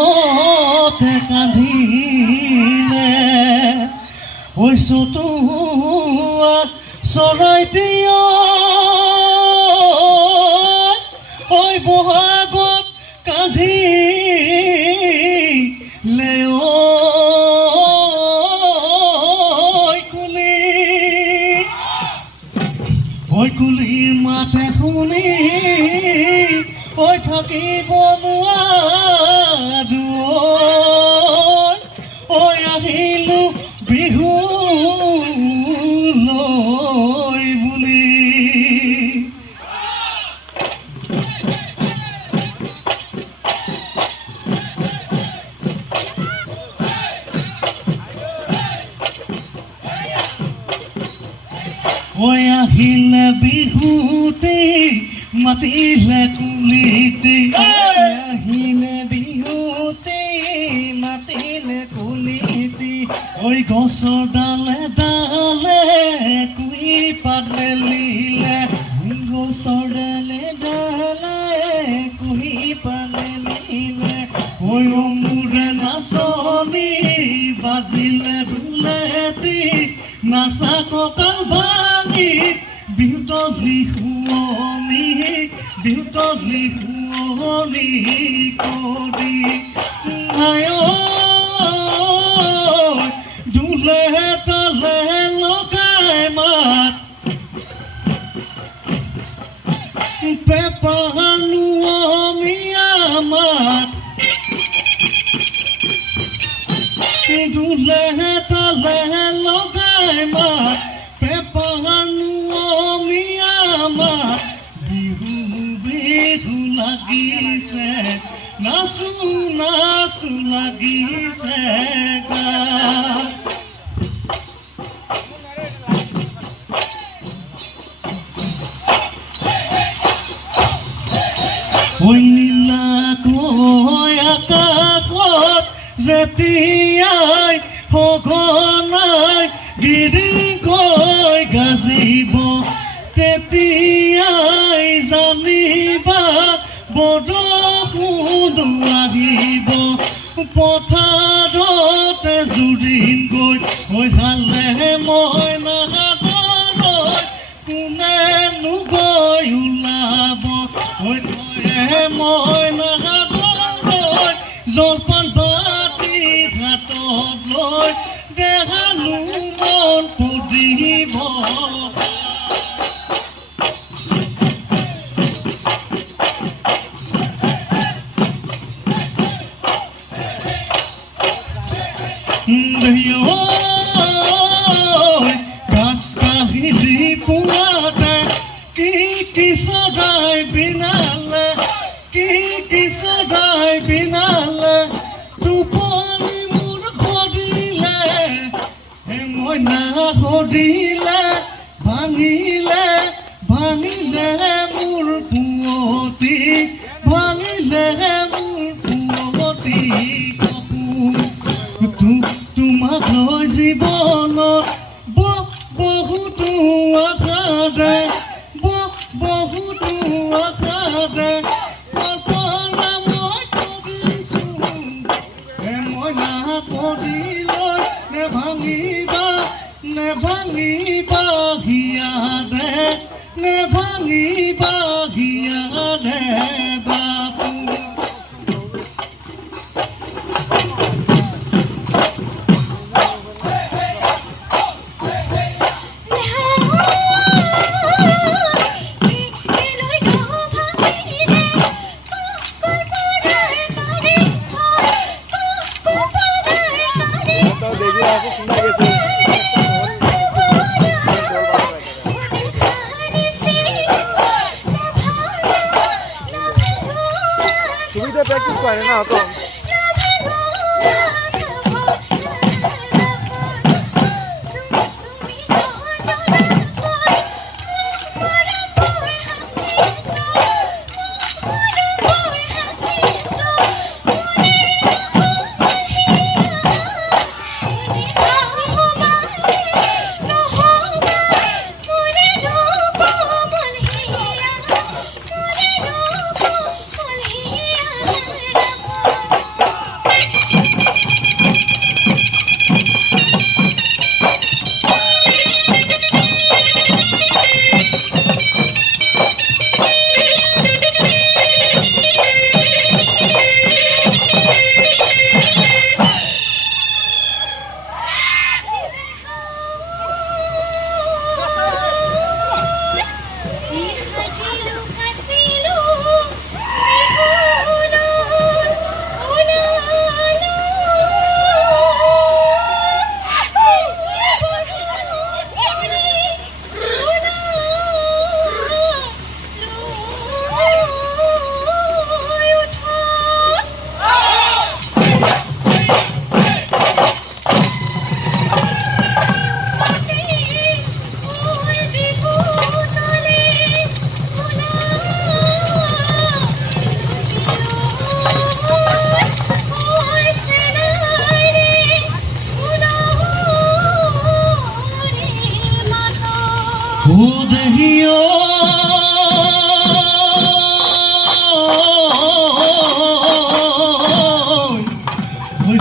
হৈছোতে কান্দিলে হৈছোতো চৰাইটিয় ঐ বহাগত কান্দিলে ঐ কুলিৰ মাতে শুনি ঐ থাকিব নোৱাৰো ঐ আহিলো বিহু লৈ বুলি ঐ আহিলে বিহুতে মাতিলে কুলিতে আহিলে বিহুতে মাতিলে কুলিতে ঐ গছৰ ডালে ডালে কুই পাত মেলিলে গছৰ ডালে ডালে কুহি পালে মিলে ঐ মোৰে নাচনি বাজিলে ঢোলেটি নাচা কঁকাল ভাঙি বিহুতলি শুৱনি বিহুতলি শুৱনি কৰি আই ঢোলে তালে লগাই মাত পেপানো অমিয়া মাত ঢোলে তালে লগাই মাত পেপানো অমিয়া মাত বিহু বিহু লাগিছে নাচো নাচো লাগিছে গাত ঐ নীলাকৈ আকাশত যেতিয়াই সঘনাই গিৰিকৈ গাজিব তেতিয়াই জানিবা বৰষুণ আহিব পথাৰতে জুৰিম গৈ ঐ হালে মই নাহাদৰৈ কোনেনো গৈ ওলাব ঐ তয়ে মই নাহাদৰৈ জলপান বাতি হাতত লৈ দেহালো মন ফুৰিব কাহিলি পুৱাতে কি সদাই বিনালে কি সদাই বিনালে টোপনি মোৰ সদিলে মইনা সদিলে ভাঙিলে মোৰ পুৱতি ভাঙিলে মোৰ পুৱতি তোমাক লৈ জীৱনত বহুতো আশা দে বহুতো আশা দে কল্পনা মই কৰিছোঁ মইনা কৰিলৈ নেভাঙিবা হিয়া দে বাপু ছবিটা প্ৰ্যাকটিস কৰে না তো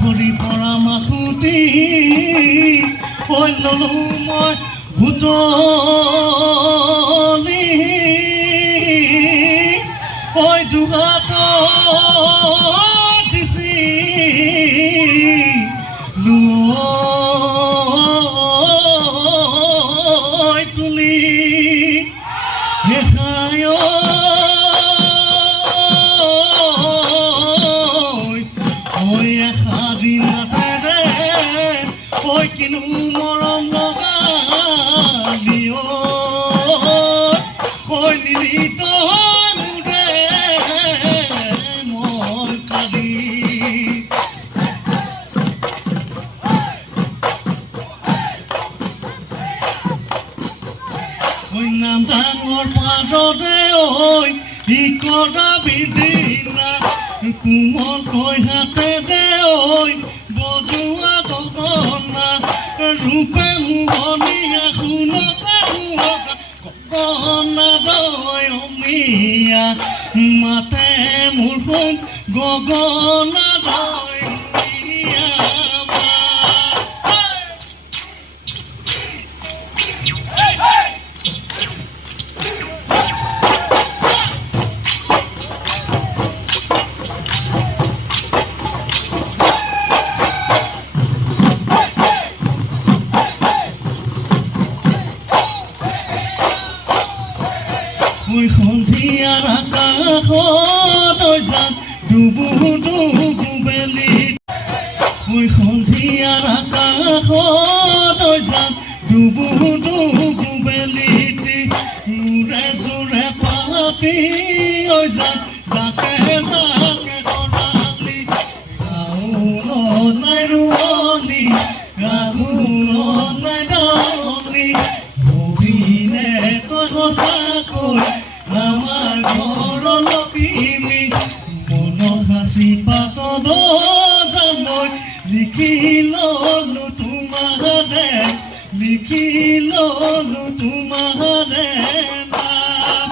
হৰি পৰা মাখুতি ললো মই ভূতলি দুহাত দিছি লৈ তুলি হেখায় কিনো মৰম লগালি নিলি তই মোৰে মন কালি নাম ডাঙৰ পাদতে ইকৰা বিদিনা কোমলকৈ হাতেৰে বজোৱা গগনা ৰূপে মোহনীয়া শুনতে গগনা দয়মীয়া মাতে মোৰ সোণ গগনা দয়মীয়া সন্ধিয়াৰ আকাশত যাম ডুবু ডুবু বেলি সন্ধিয়াৰ লিখি ললো তোমাৰে লিখি ললো তোমাৰে নাম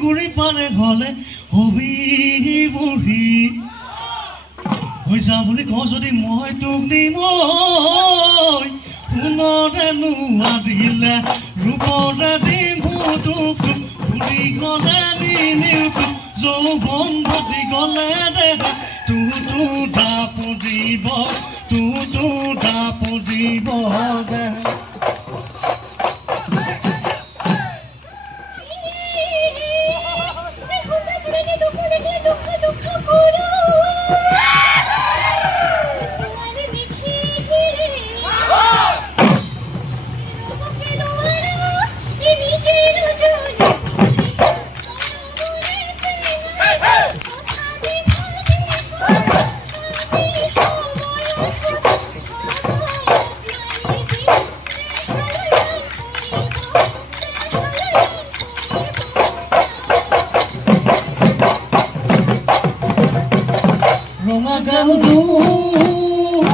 ঘূৰি পালে ঘৰলে হবি বুঢ়ী হৈ যা বুলি কওঁ যদি মই তোক দিম সোণৰে নোৱা দিলে ৰূপৰে দিম তোক ফুলি গলে নিনিও তোক যৌৱন ভাবি গলে দে তোৰ দাপ দিব তোৰ দাপ দিব দে ৰঙা গালটো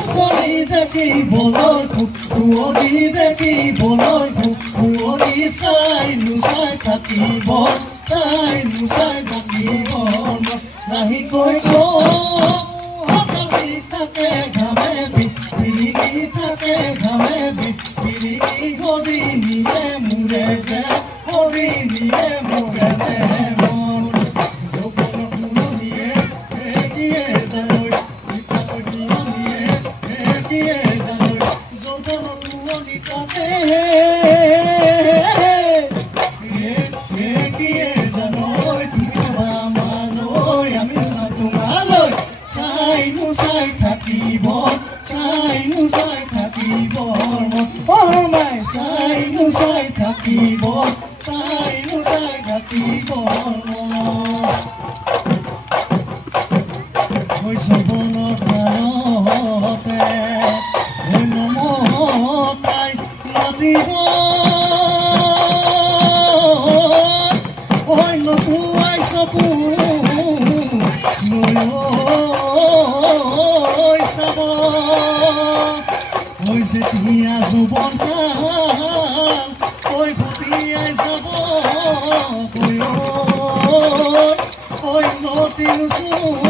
কৰি দেখিবলৈ শুৱনি দেখিবলৈ শুৱনি চাই নুচাই থাকিব নাহিকৈ থাকে ঘামে বিৰিঙি থাকে ঘামে বিৰিঙি হৰি নিয়ে মূৰে যে হৰি নিয়ে মূৰে যে মন যৌৱন শুৱনিয়ে দিয়ে জানৈ নিয়ে দিয়ে জানৈ যৌৱন শুৱনি তাতে থাকিব বনৰ কালতে নমতাই মাতিব নচুৱাই চকু চাব যেতিয়া যৌৱন কাল ভটিয়াই যাব নদীৰ